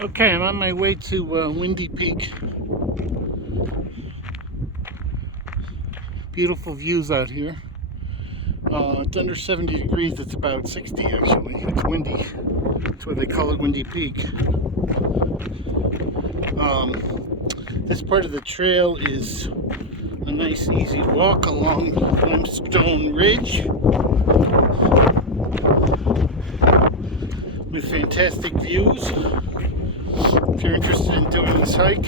Okay, I'm on my way to Windy Peak. Beautiful views out here. It's under 70 degrees. It's about 60 actually. It's windy. That's why they call it Windy Peak. This part of the trail is a nice easy walk along Limestone Ridge with fantastic views. If you're interested in doing this hike,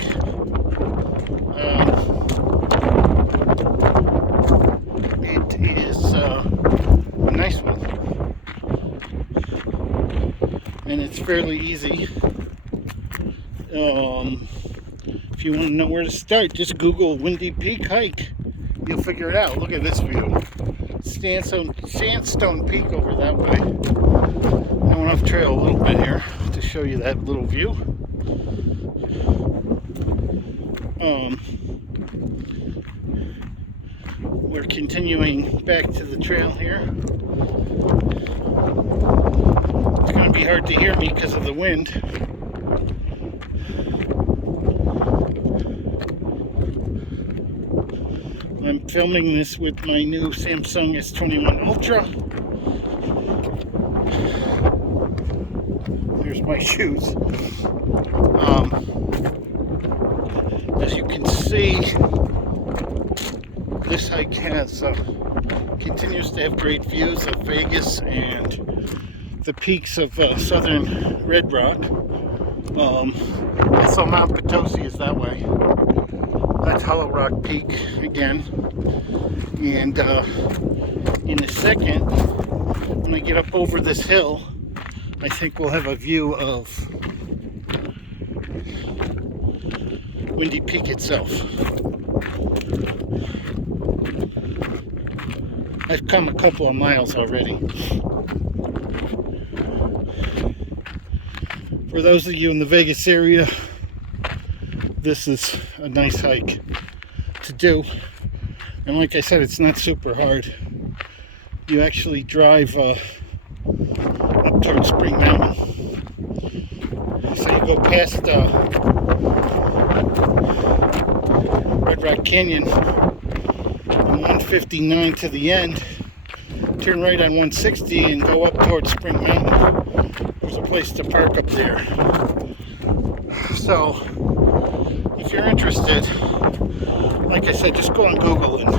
it is a nice one, and it's fairly easy. If you want to know where to start, just Google Windy Peak hike. You'll figure it out. Look at this view. Sandstone Peak over that way. I went off trail a little bit here to show you that little view. We're continuing back to the trail here. It's going to be hard to hear me because of the wind. I'm filming this with my new Samsung S21 Ultra. Here's my shoes. As you can see, this hike continues to have great views of Vegas and the peaks of southern Red Rock. Also Mount Potosi is that way. That's Hollow Rock Peak again. And in a second, when I get up over this hill, I think we'll have a view of Windy Peak itself. I've come a couple of miles already. For those of you in the Vegas area, this is a nice hike to do. And like I said, it's not super hard. You actually drive up towards Spring Mountain. So you go past Red Rock Canyon on 159 to the end, turn right on 160 and go up towards Spring Mountain. There's a place to park up there. So if you're interested, like I said, just go on Google and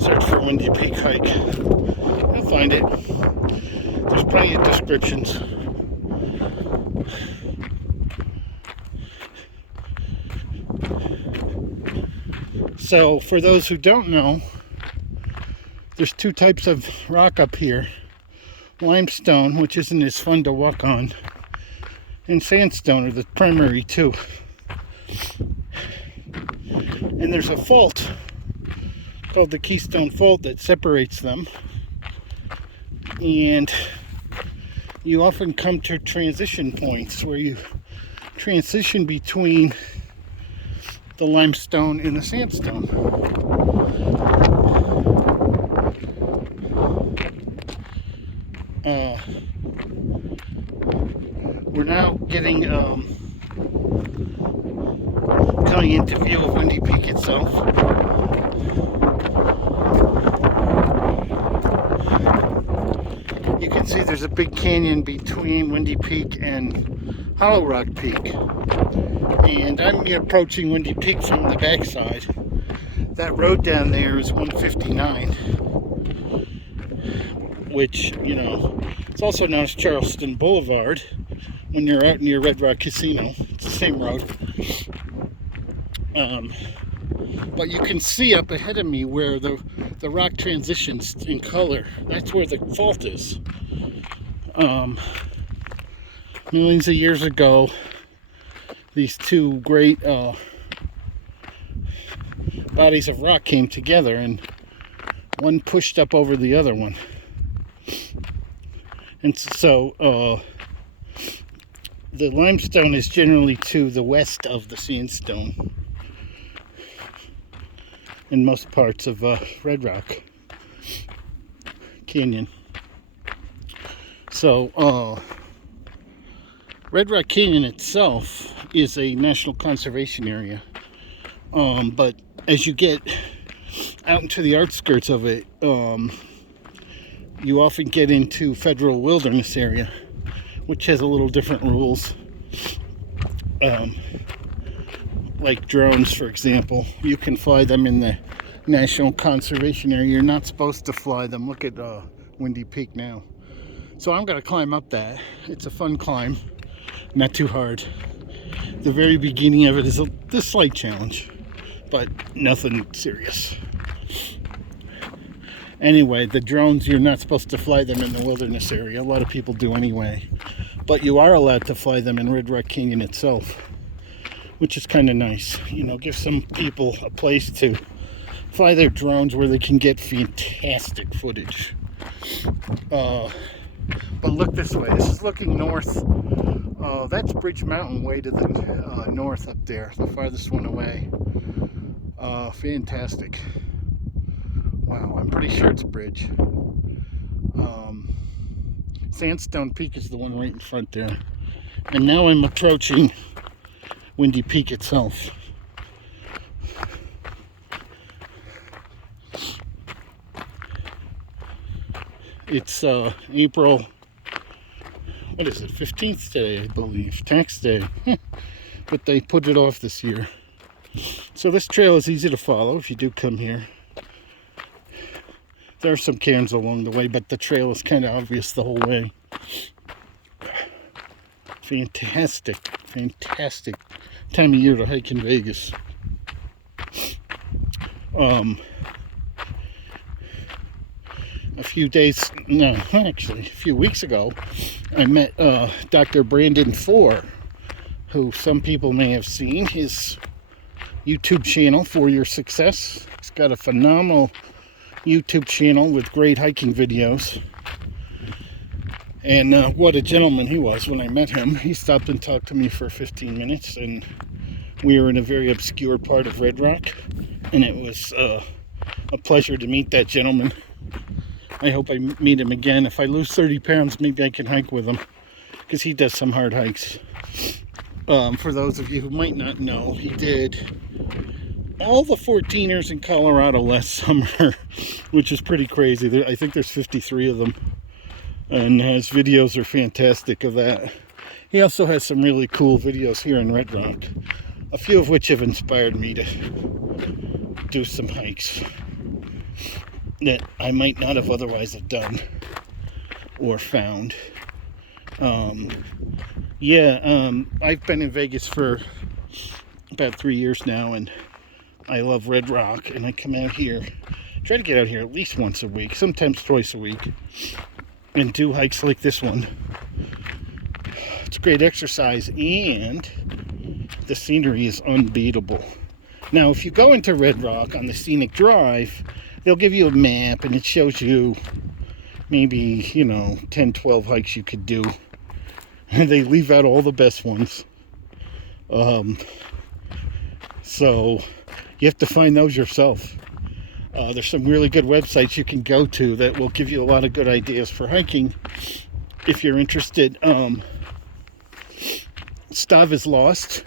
search for Windy Peak hike. You'll find it. There's plenty of descriptions. So for those who don't know, there's two types of rock up here. Limestone, which isn't as fun to walk on, and sandstone are the primary two. And there's a fault called the Keystone Fault that separates them. And you often come to transition points where you transition between the limestone and the sandstone. We're now getting coming into view of Windy Peak itself. You can see there's a big canyon between Windy Peak and Hollow Rock Peak. And I'm approaching Windy Peak from the backside. That road down there is 159, which, you know, it's also known as Charleston Boulevard when you're out near Red Rock Casino. It's the same road. But you can see up ahead of me where the rock transitions in color. That's where the fault is. Millions of years ago, these two great bodies of rock came together, and one pushed up over the other one. And so the limestone is generally to the west of the sandstone in most parts of Red Rock Canyon. So Red Rock Canyon itself is a national conservation area, but as you get out into the outskirts of it, you often get into federal wilderness area, which has a little different rules. Like drones, for example, you can fly them in the national conservation area. You're not supposed to fly them. Look at Windy Peak now. So I'm going to climb up that. It's a fun climb, not too hard. The very beginning of it is a slight challenge, but nothing serious. Anyway, the drones, you're not supposed to fly them in the wilderness area. A lot of people do anyway. But you are allowed to fly them in Red Rock Canyon itself, which is kind of nice. You know, give some people a place to fly their drones where they can get fantastic footage. But look this way. This is looking north. That's Bridge Mountain way to the north up there, the farthest one away. Fantastic. Wow, I'm pretty sure it's Bridge. Sandstone Peak is the one right in front there. And now I'm approaching Windy Peak itself. It's April, what is it, 15th today, I believe, tax day. But they put it off this year. So this trail is easy to follow if you do come here. There are some cairns along the way, but the trail is kind of obvious the whole way. Fantastic, fantastic time of year to hike in Vegas. A few weeks ago, I met Dr. Brandon Four, who some people may have seen his YouTube channel, For Your Success. He's got a phenomenal YouTube channel with great hiking videos. And what a gentleman he was when I met him. He stopped and talked to me for 15 minutes, and we were in a very obscure part of Red Rock, and it was a pleasure to meet that gentleman. I hope I meet him again. If I lose 30 pounds, maybe I can hike with him, because he does some hard hikes. For those of you who might not know, he did all the 14ers in Colorado last summer, which is pretty crazy. I think there's 53 of them, and his videos are fantastic of that. He also has some really cool videos here in Red Rock, a few of which have inspired me to do some hikes that I might not have otherwise have done or found. I've been in Vegas for about 3 years now, and I love Red Rock, and I come out here, try to get out here at least once a week, sometimes twice a week, and do hikes like this one. It's great exercise, and the scenery is unbeatable. Now, if you go into Red Rock on the scenic drive, they'll give you a map, and it shows you maybe, 10, 12 hikes you could do. And they leave out all the best ones. So you have to find those yourself. There's some really good websites you can go to that will give you a lot of good ideas for hiking if you're interested. Stav is Lost.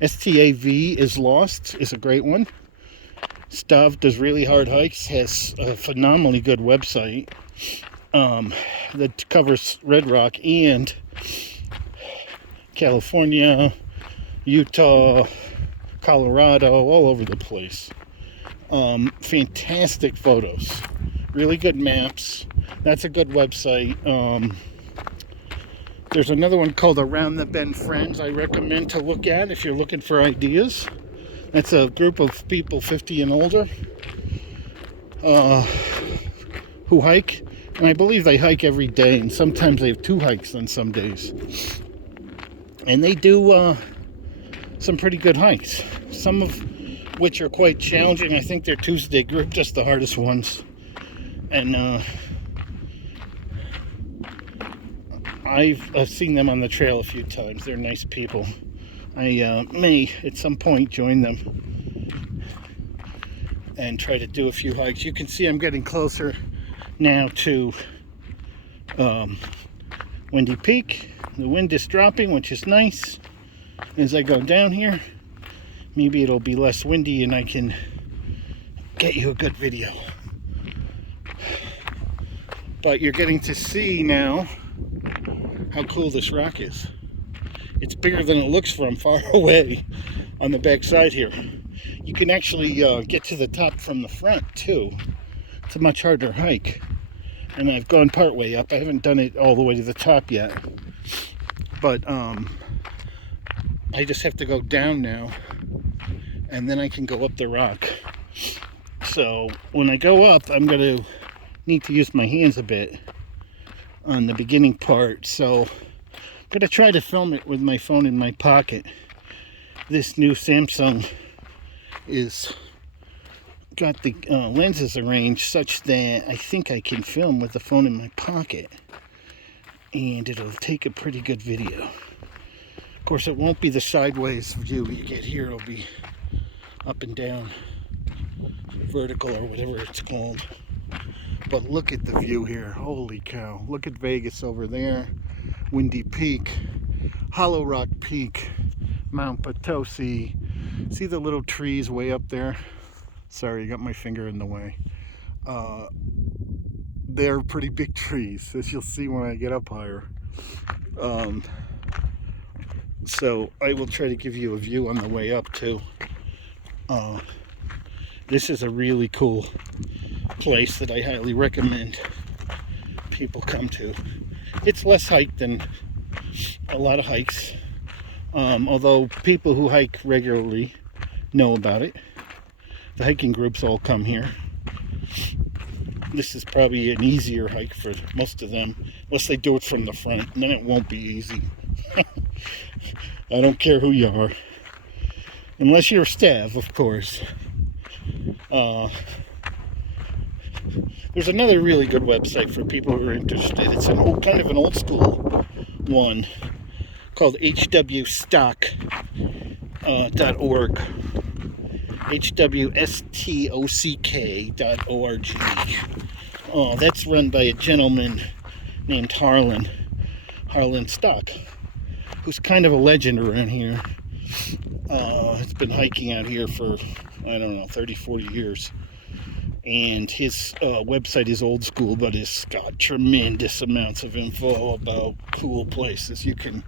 STAV is Lost is a great one. Stav does really hard hikes, has a phenomenally good website that covers Red Rock and California, Utah, Colorado, all over the place. Fantastic photos, really good maps. That's a good website. There's another one called Around the Bend Friends I recommend to look at if you're looking for ideas. That's a group of people 50 and older who hike, and I believe they hike every day, and sometimes they have 2 hikes on some days. And they do some pretty good hikes, some of which are quite challenging. I think their Tuesday group, just the hardest ones. And I've seen them on the trail a few times. They're nice people. I may at some point join them and try to do a few hikes. You can see I'm getting closer now to Windy Peak. The wind is dropping, which is nice. As I go down here, maybe it'll be less windy and I can get you a good video. But you're getting to see now how cool this rock is. It's bigger than it looks from far away on the back side here. You can actually get to the top from the front too. It's a much harder hike. And I've gone part way up. I haven't done it all the way to the top yet. But I just have to go down now. And then I can go up the rock. So when I go up, I'm going to need to use my hands a bit on the beginning part. So I'm going to try to film it with my phone in my pocket. This new Samsung is got the lenses arranged such that I think I can film with the phone in my pocket and it'll take a pretty good video. Of course, it won't be the sideways view you get here. It'll be up and down, vertical or whatever it's called. But look at the view here. Holy cow. Look at Vegas over there, Windy Peak, Hollow Rock Peak, Mount Potosi. See the little trees way up there? Sorry, I got my finger in the way. They're pretty big trees, as you'll see when I get up higher. So I will try to give you a view on the way up too. This is a really cool place that I highly recommend people come to. It's less hiked than a lot of hikes, although people who hike regularly know about it. The hiking groups all come here. This is probably an easier hike for most of them, unless they do it from the front, and then it won't be easy. I don't care who you are, unless you're a staff, of course. There's another really good website for people who are interested. It's an old, kind of an old school one called hwstock.org. hwstock.org. That's run by a gentleman named Harlan Stock, who's kind of a legend around here. He's been hiking out here for, I don't know, 30, 40 years. And his website is old school, but it's got tremendous amounts of info about cool places you can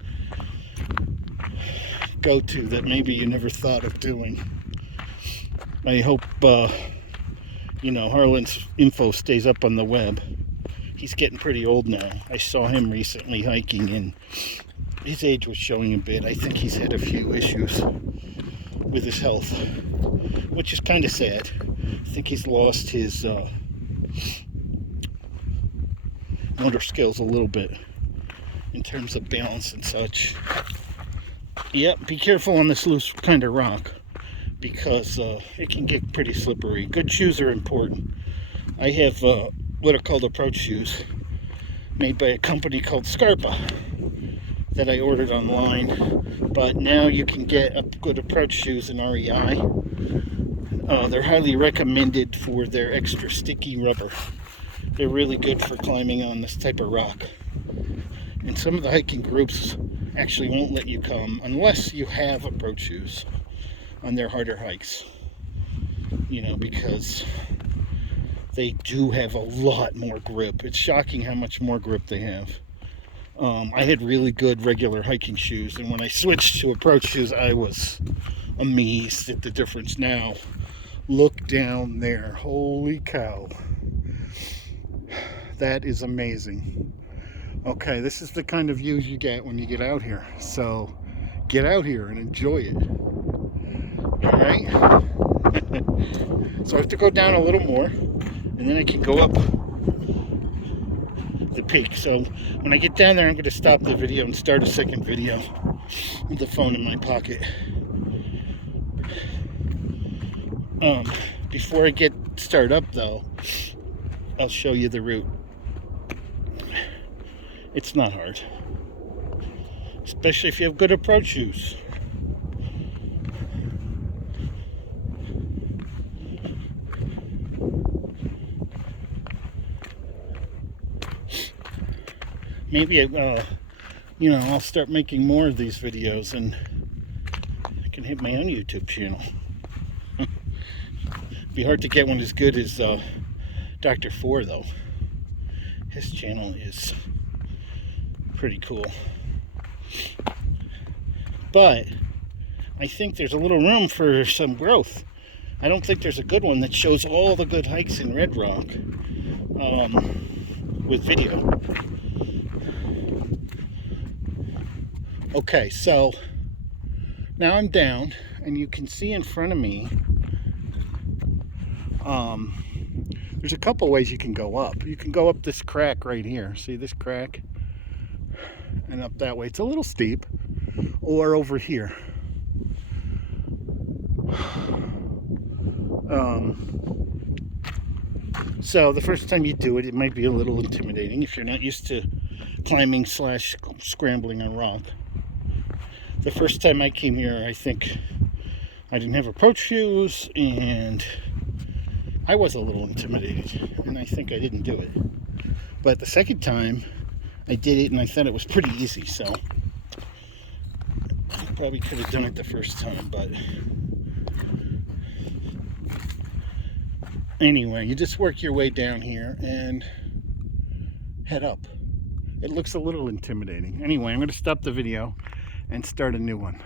go to that maybe you never thought of doing. I hope, Harlan's info stays up on the web. He's getting pretty old now. I saw him recently hiking, and his age was showing a bit. I think he's had a few issues with his health, which is kind of sad. I think he's lost his motor skills a little bit in terms of balance and such. Yep, be careful on this loose kind of rock, because it can get pretty slippery. Good shoes are important. I have what are called approach shoes made by a company called Scarpa that I ordered online, but now you can get good approach shoes in REI. They're highly recommended for their extra sticky rubber. They're really good for climbing on this type of rock. And some of the hiking groups actually won't let you come unless you have approach shoes on their harder hikes, because they do have a lot more grip. It's shocking how much more grip they have. I had really good regular hiking shoes, and when I switched to approach shoes, I was amazed at the difference. Now look down there, holy cow, that is amazing. Okay, this is the kind of views you get when you get out here, so get out here and enjoy it. Alright? So I have to go down a little more, and then I can go up the peak. So when I get down there, I'm going to stop the video and start a second video with the phone in my pocket. Before I start up though, I'll show you the route. It's not hard, especially if you have good approach shoes. Maybe you know, I'll start making more of these videos and I can hit my own YouTube channel. It'd be hard to get one as good as Dr. Four, though. His channel is pretty cool. But I think there's a little room for some growth. I don't think there's a good one that shows all the good hikes in Red Rock with video. Okay, so now I'm down, and you can see in front of me, there's a couple ways you can go up. You can go up this crack right here. See this crack? And up that way. It's a little steep. Or over here. So the first time you do it, it might be a little intimidating if you're not used to climbing / scrambling on rock. The first time I came here, I think I didn't have approach shoes, and I was a little intimidated, and I think I didn't do it. But the second time, I did it, and I thought it was pretty easy, so I probably could have done it the first time, but anyway, you just work your way down here and head up. It looks a little intimidating. Anyway, I'm going to stop the video and start a new one.